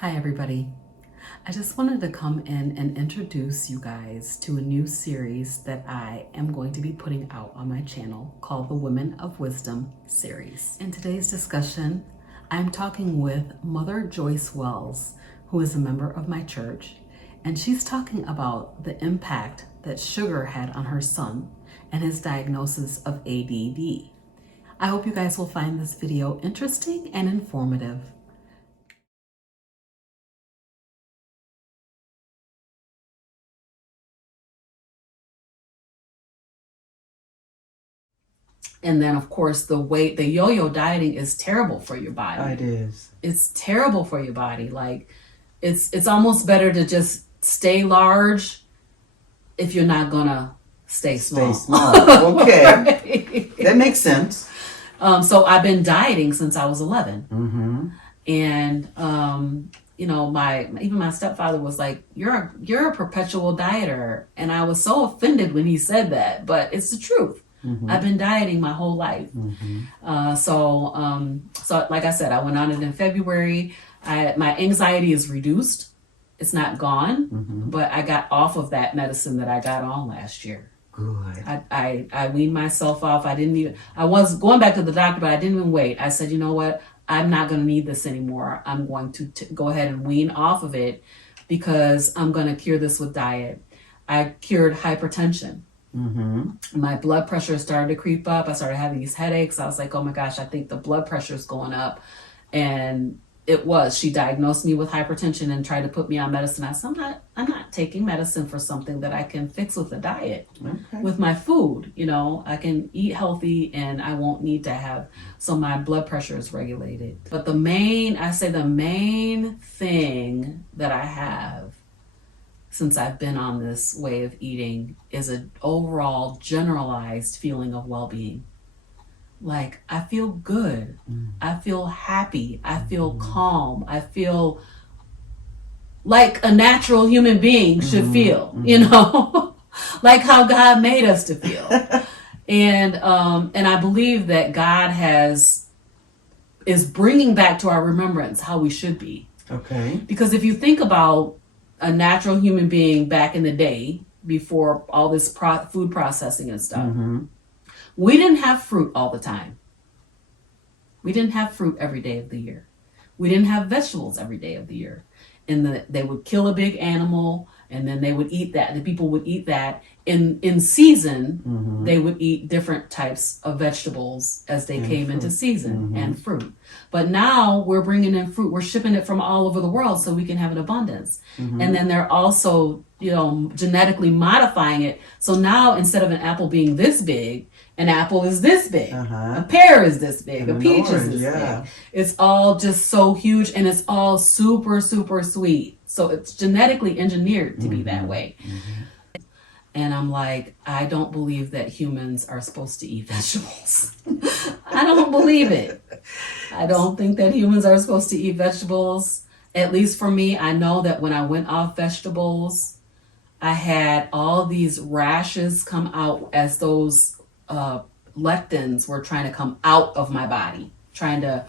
Hi everybody. I just wanted to come in and introduce you guys to a new series that I am going to be putting out on my channel called the Women of Wisdom series. In today's discussion, I'm talking with Mother Joyce Wells, who is a member of my church, and she's talking about the impact that sugar had on her son and his diagnosis of ADD. I hope you guys will find this video interesting and informative. And then, of course, the yo-yo dieting is terrible for your body. It is. It's terrible for your body. Like, it's almost better to just stay large if you're not gonna stay small. Stay small. Okay. Right? That makes sense. So I've been dieting since I was 11. Mm-hmm. And, even my stepfather was like, you're a perpetual dieter. And I was so offended when he said that, but it's the truth. Mm-hmm. I've been dieting my whole life. Mm-hmm. So like I said, I went on it in February. My anxiety is reduced. It's not gone, mm-hmm. but I got off of that medicine that I got on last year. Good. I weaned myself off. I was going back to the doctor, but I didn't even wait. I said, you know what? I'm not going to need this anymore. I'm going to go ahead and wean off of it because I'm going to cure this with diet. I cured hypertension. Mm-hmm. My blood pressure started to creep up. I started having these headaches. I was like, oh my gosh, I think the blood pressure is going up. And she diagnosed me with hypertension and tried to put me on medicine. I said, I'm not taking medicine for something that I can fix with a diet, okay. With my food. I can eat healthy and I won't need to have, so my blood pressure is regulated. But the main thing that I have since I've been on this way of eating is an overall generalized feeling of well-being. Like, I feel good. I feel happy. I feel calm. I feel like a natural human being should feel, like how God made us to feel. And I believe that God is bringing back to our remembrance how we should be. Okay. Because if you think about a natural human being back in the day, before all this food processing and stuff, mm-hmm. we didn't have fruit all the time. We didn't have fruit every day of the year. We didn't have vegetables every day of the year. And they would kill a big animal, and then they would eat that. The people would eat that. In season, mm-hmm. they would eat different types of vegetables as they came into season, mm-hmm. and fruit. But now we're bringing in fruit. We're shipping it from all over the world so we can have an abundance. Mm-hmm. And then they're also, genetically modifying it. So now instead of an apple being this big, an apple is this big. Uh-huh. A pear is this big. And a peach is this big. It's all just so huge, and it's all super, super sweet. So it's genetically engineered to be that way. Mm-hmm. And I'm like, I don't believe that humans are supposed to eat vegetables. I don't believe it. I don't think that humans are supposed to eat vegetables. At least for me, I know that when I went off vegetables, I had all these rashes come out as those lectins were trying to come out of my body. trying to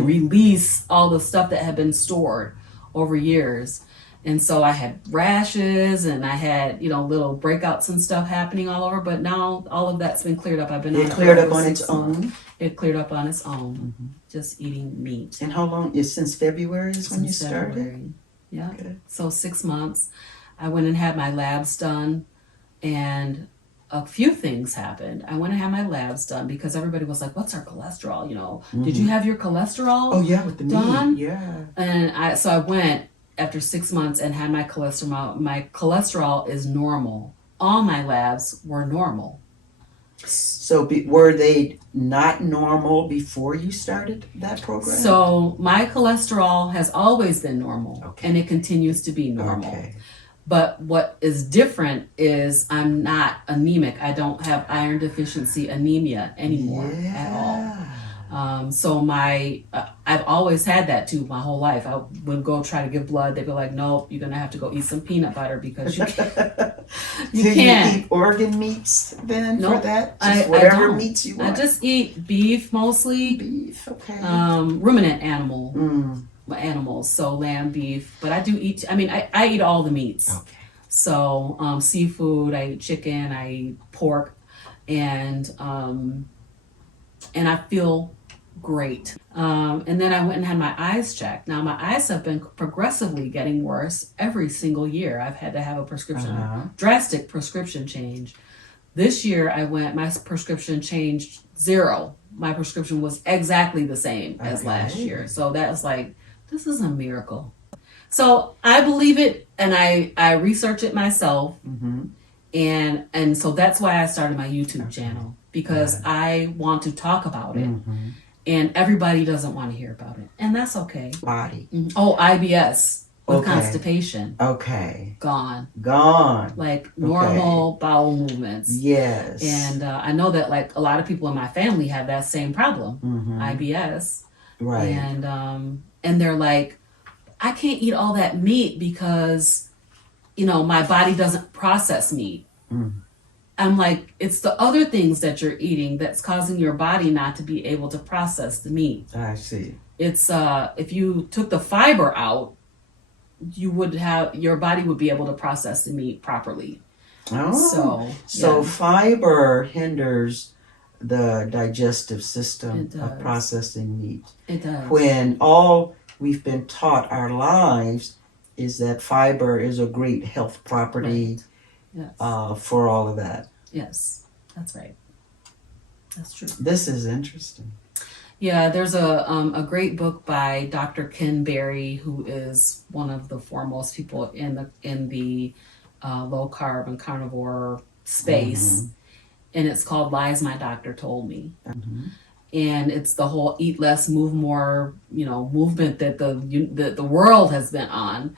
release all the stuff that had been stored over years. And so I had rashes and I had, little breakouts and stuff happening all over. But now all of that's been cleared up. It cleared up on its own? It cleared up on its own. Mm-hmm. Just eating meat. And how long? Since February is when you started? February. Yeah. Okay. So 6 months. I went and had my labs done. And a few things happened. I went and had my labs done because everybody was like, what's our cholesterol? Mm-hmm. Did you have your cholesterol Oh, yeah, with the done? meat. Yeah. And I went after 6 months and had my cholesterol. My cholesterol is normal. All my labs were normal. So were they not normal before you started that program? So my cholesterol has always been normal, okay. And it continues to be normal. Okay. But what is different is I'm not anemic. I don't have iron deficiency anemia anymore at all. So I've always had that too my whole life. I would go try to give blood. They'd be like, "No, you're gonna have to go eat some peanut butter because you can't." You eat organ meats then for that? Just whatever meats you want. I just eat beef mostly. Beef, okay. Ruminant animal. animals, so lamb, beef, but I do eat, I mean, I eat all the meats. Okay. So seafood, I eat chicken, I eat pork, and I feel great. And then I went and had my eyes checked. Now my eyes have been progressively getting worse every single year. I've had to have a prescription, drastic prescription change. This year I went, my prescription changed zero. My prescription was exactly the same as last year. So that was like, this is a miracle. So I believe it, and I research it myself. And so that's why I started my YouTube channel, because I want to talk about it, and everybody doesn't want to hear about it, and that's okay. Body. Oh, IBS with constipation. Okay. Gone. Like normal bowel movements. Yes. And I know that like a lot of people in my family have that same problem, IBS. Right. And they're like, I can't eat all that meat because, you know, my body doesn't process meat. I'm like, it's the other things that you're eating that's causing your body not to be able to process the meat. I see. It's if you took the fiber out, you would have, your body would be able to process the meat properly. So fiber hinders the digestive system of processing meat. It does. When all we've been taught our lives is that fiber is a great health property for all of that. Yes, that's right. That's true. This is interesting. Yeah, there's a great book by Dr. Ken Berry, who is one of the foremost people in the low carb and carnivore space, and it's called "Lies My Doctor Told Me." And it's the whole eat less, move more, you know, movement that the world has been on,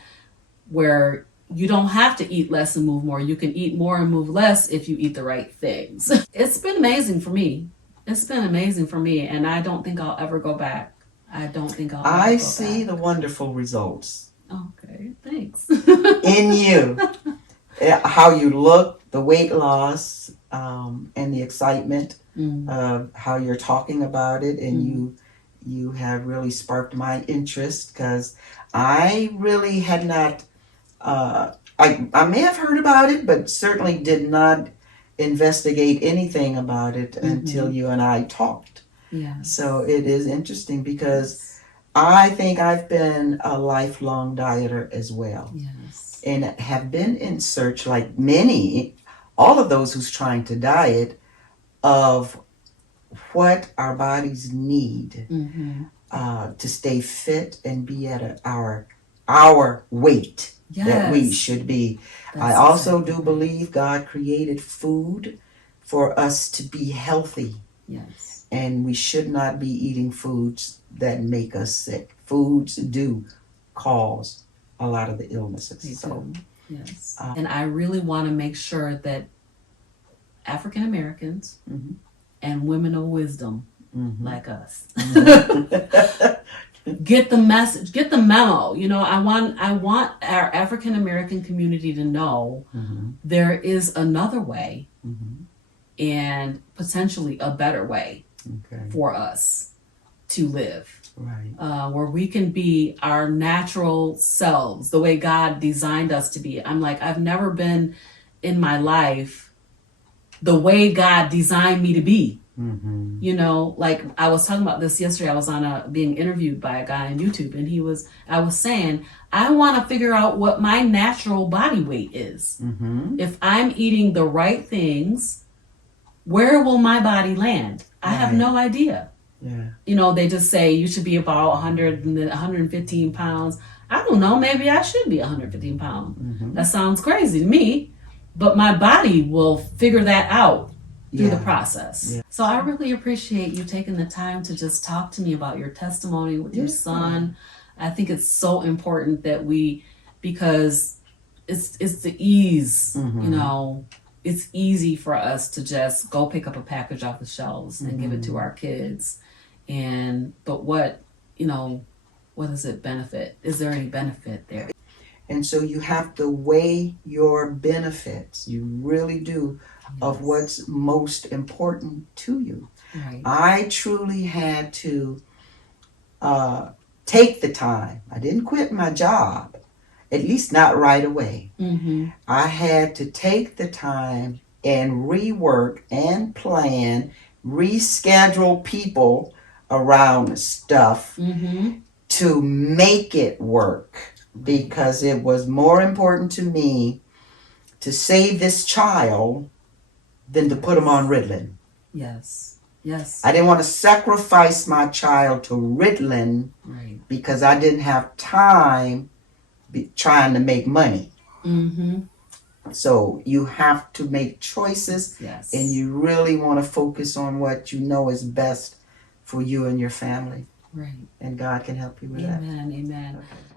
where you don't have to eat less and move more. You can eat more and move less if you eat the right things. It's been amazing for me. And I don't think I'll ever go back. I see the wonderful results. Okay, thanks. In you. How you look, the weight loss, and the excitement of how you're talking about it, and you have really sparked my interest, because I really had not I may have heard about it, but certainly did not investigate anything about it until you and I talked. Yeah. So it is interesting, because I think I've been a lifelong dieter as well. Yes. And have been in search, like all of those who's trying to diet, of what our bodies need to stay fit and be at our weight that we should be. I also do believe God created food for us to be healthy. Yes. And we should not be eating foods that make us sick. Foods do cause a lot of the illnesses. They do. Yes. And I really want to make sure that African Americans and women of wisdom like us get the message, get the memo. You know, I want our African American community to know there is another way, and potentially a better way for us to live. Right. Where we can be our natural selves, the way God designed us to be. I'm like, I've never been in my life the way God designed me to be. You know, like I was talking about this yesterday. I was being interviewed by a guy on YouTube, and I was saying, I want to figure out what my natural body weight is. If I'm eating the right things, where will my body land? I have no idea. Yeah. You know, they just say you should be about 100 and 115 pounds. I don't know, maybe I should be 115 pounds. That sounds crazy to me, but my body will figure that out through the process. Yeah. So I really appreciate you taking the time to just talk to me about your testimony with your son. I think it's so important that because it's the ease, you know, it's easy for us to just go pick up a package off the shelves and give it to our kids. But what does it benefit? Is there any benefit there? And so you have to weigh your benefits. You really do, of what's most important to you. Right. I truly had to take the time. I didn't quit my job, at least not right away. Mm-hmm. I had to take the time and rework and plan, reschedule people around stuff Mm-hmm. to make it work, because it was more important to me to save this child than to put him on Ritalin. Yes. Yes. I didn't want to sacrifice my child to Ritalin Right. because I didn't have time trying to make money. Mm-hmm. So you have to make choices, Yes. and you really want to focus on what you know is best for you and your family. Right. And God can help you with that. Amen. Amen. Okay.